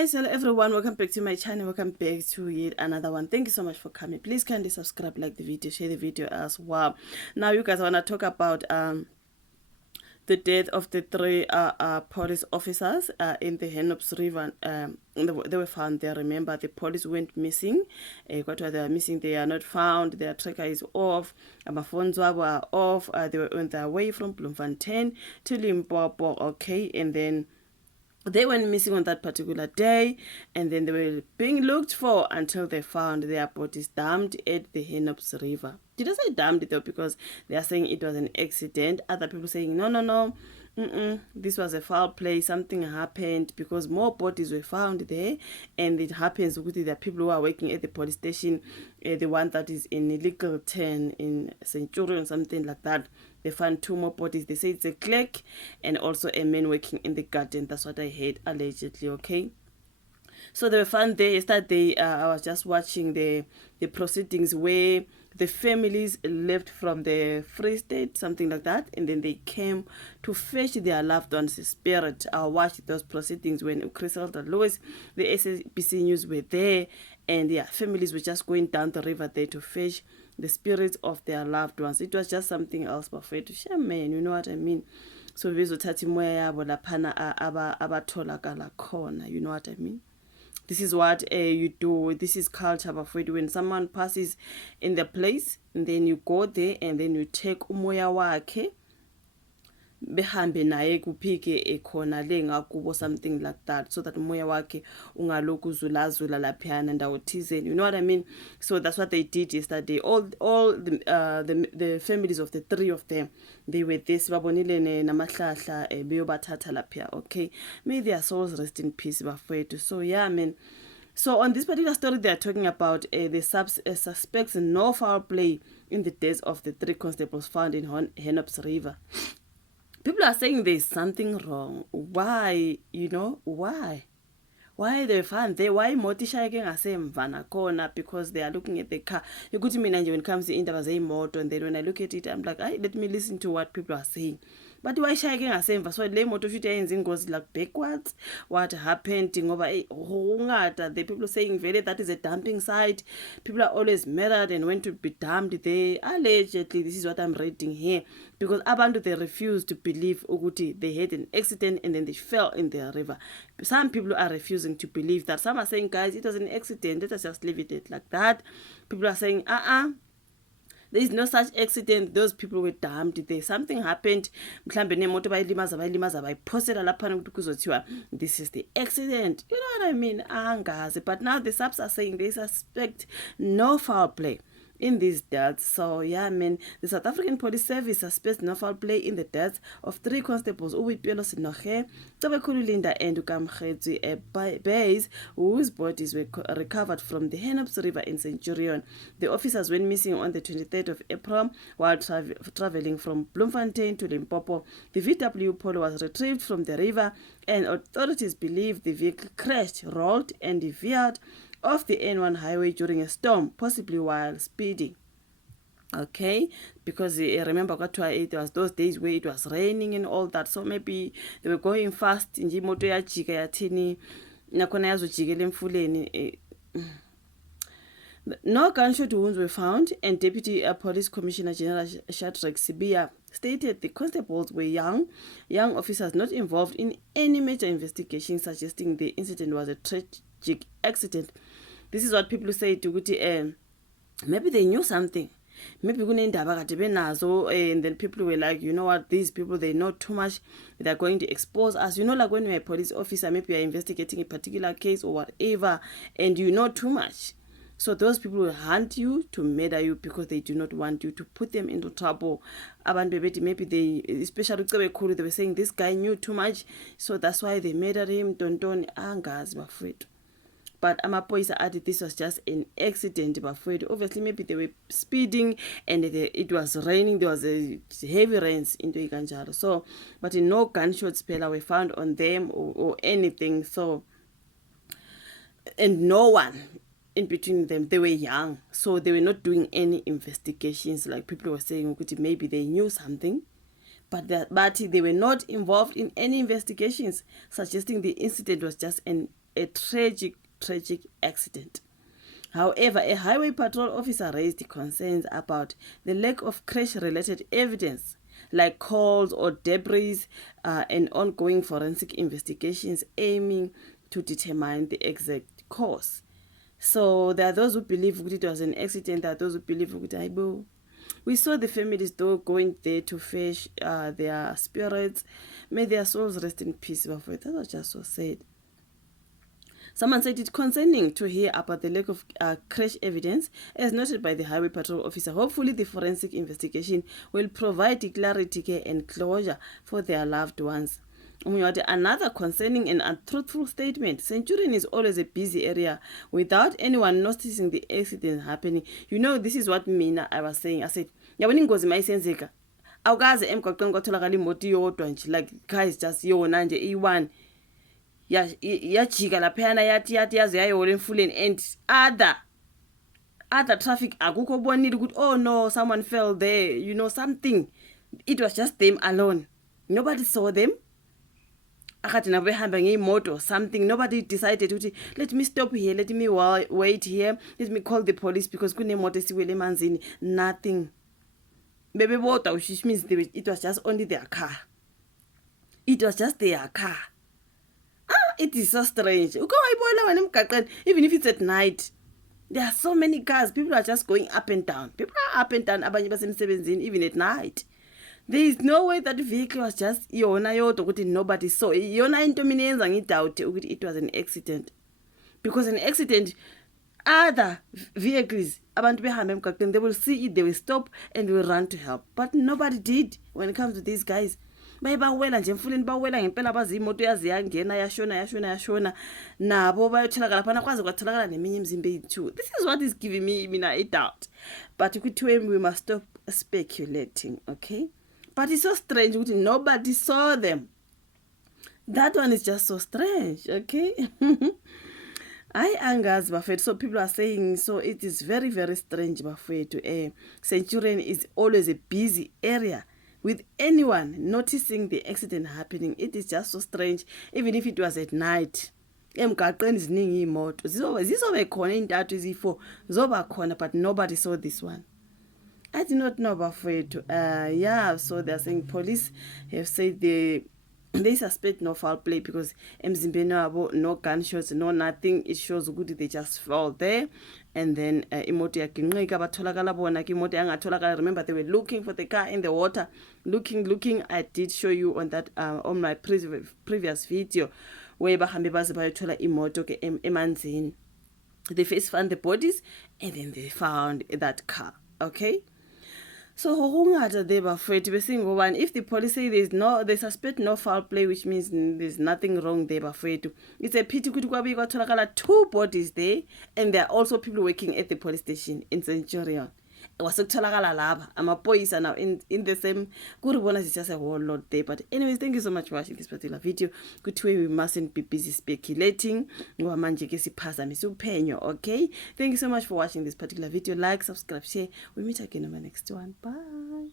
Guys, hello everyone, welcome back to my channel, welcome back to yet another one. Thank you so much for coming. Please kindly subscribe, like the video, share the video as well. Now you guys, I want to talk about the death of the three police officers in the Hennops River. They were found there. Remember, the police went missing. What they are missing, they are not found. Their tracker is off. Phones were off. They were on their way from Bloemfontein to Limpopo. Okay, and then they went missing on that particular day, and then they were being looked for until they found their bodies dumped at the Hennops River. Did I say dumped though? Because they are saying it was an accident. Other people saying no. This was a foul play. Something happened because more bodies were found there, and it happens with the people who are working at the police station, the one that is in illegal 10 in Centurion, something like that. They found two more bodies. They say it's a clerk and also a man working in the garden. That's what I heard allegedly. Okay. So they were found there yesterday. I was just watching the proceedings where the families left from the Free State, something like that, and then they came to fetch their loved ones' spirit. I watched those proceedings when Griselda Lewis, the SAPS News were there, and yeah, families were just going down the river there to fetch the spirits of their loved ones. It was just something else, but for to share, man, you know what I mean? So bezothatha imoya yabo laphana abatholakala khona, you know what I mean? This is what you do. This is culture, bafowethu. When someone passes in the place, and then you go there and then you take umoya wakhe behambe naye kuphike ekhona le ngakubo, something like that, so that umoya wakhe ungalokhu uzulazula laphana ndawo thizeni, you know what I mean? So that's what they did yesterday. All the families of the three of them, they were this babonile namahlahla beyobathatha lapha. Okay, may their souls rest in peace, bafowethu. So yeah, man. So on this particular story, they are talking about the suspects no foul play in the deaths of the three constables found in Hennops River. People are saying there's something wrong. Why? You know, why? Why they found there? Why motisha ngasemva nakhona? Because they are looking at the car. You could mean when it comes to indaba zemoto, and then when I look at it, I'm like, let me listen to what people are saying. But why shayeke ngasemva? So le moto should yenza ingozi like backwards. What happened? Ngoba ungata, the people saying very that is a dumping site. People are always murdered and went to be dumped there. Allegedly, this is what I'm reading here. Because abantu, they refuse to believe ukuthi they had an accident and then they fell in the river. Some people are refusing to believe that. Some are saying, guys, it was an accident. Let us just leave it like that. People are saying, there is no such accident. Those people were dumped there. Something happened. This is the accident. You know what I mean? But now the SAPS are saying they suspect no foul play in these deaths. So yeah, I mean, the South African Police Service suspects no foul play in the deaths of three constables, Uwipelo Sinohe, Tabekulu Linda, and Ukamkhedzi Bays, whose bodies were recovered from the Hennops River in Centurion. The officers went missing on the 23rd of April while traveling from Bloemfontein to Limpopo. The VW Polo was retrieved from the river, and authorities believe the vehicle crashed, rolled, and veered off the N1 highway during a storm, possibly while speeding. Okay, because remember it was those days where it was raining and all that, so maybe they were going fast. Nje moto yajika yathini nakhona yazojikela emfuleni. No gunshot wounds were found, and Deputy Police Commissioner General Shadrack Sibia stated the constables were young officers not involved in any major investigation, suggesting the incident was a tragic accident. This is what people say to maybe they knew something. Maybe and then people were like, you know what, these people, they know too much, they're going to expose us. You know, like when you're a police officer, maybe you're investigating a particular case or whatever, and you know too much. So those people will hunt you to murder you because they do not want you to put them into trouble. Maybe they, especially they were saying this guy knew too much, so that's why they murdered him. Don't angas, bafowethu. But Amapoisa added this was just an accident, bafowethu. Obviously, maybe they were speeding and it was raining. There was a heavy rains into Ikanjaro. So, but no gunshots were found on them or anything. So, and no one in between them. They were young, so they were not doing any investigations like people were saying. Maybe they knew something, but they were not involved in any investigations, suggesting the incident was just an a tragic accident. However, a highway patrol officer raised concerns about the lack of crash-related evidence, like calls or debris, and ongoing forensic investigations aiming to determine the exact cause. So there are those who believe it was an accident, there are those who believe it. We saw the families though going there to fetch their spirits. May their souls rest in peace. That was just so sad. Someone said it's concerning to hear about the lack of crash evidence, as noted by the highway patrol officer. Hopefully, the forensic investigation will provide clarity and closure for their loved ones. Another concerning and untruthful statement. Centurion is always a busy area without anyone noticing the accident happening. This is what I was saying. I said, awukaze emgwaqeni kwatholakala imoto iyodwa nje, like guys, just yona nje i1 yajika laphayana yathi yaze yayola emfuleni, and other traffic akukho bonile ukuthi oh no, someone fell there, something. It was just them alone. Nobody saw them. Akade nabo behamba ngeimoto something. Nobody decided ukuthi let me stop here, let me wait here, let me call the police because kunemoto esiwele emanzini. Nothing. Bebebodwa, which means it was just only their car. It was just their car. It is so strange. Even if it's at night, there are so many cars. People are just going up and down. People are up and down, even at night. There is no way that vehicle was just nobody saw. Doubt it was an accident. Because an accident, other vehicles, they will see it, they will stop, and they will run to help. But nobody did when it comes to these guys. Bayibawela nje emfuleni, bawela ngempela bazi imoto yazi yangena yashona nabo bayotholakala phana kwaze kwatholakala neminye imizimba eyi2. This is what is giving me a doubt. But we must stop speculating, okay? But it's so strange ukuthi nobody saw them. That one is just so strange, okay? I angazi bafethu. So people are saying, so it is very, very strange bafethu. Centurion is always a busy area with anyone noticing the accident happening. It is just so strange, even if it was at night. Emgaqeni ziningi imoto zizobe khona intathu ezi4 zoba khona, but nobody saw this one. I do not know bafethu. So they're saying police have said they suspect no foul play because emzimbeni wabo no gunshots, no nothing. It shows good they just fell there, and then imoto yaginqika batholakala bona ke imoto yangatholakala. Remember, they were looking for the car in the water, looking. I did show you on that on my previous video where bahambe baze bayothola imoto ke emanzini. They first found the bodies and then they found that car, okay? So if the police say they suspect no foul play, which means there's nothing wrong there, it's a pity we got 2 bodies there, and there are also people working at the police station in Centurion. It was boys are now in the same it's just a whole lot there. But anyways, thank you so much for watching this particular video. Good way, we mustn't be busy speculating. Okay, thank you so much for watching this particular video. Like, subscribe, share. We meet again on my next one. Bye.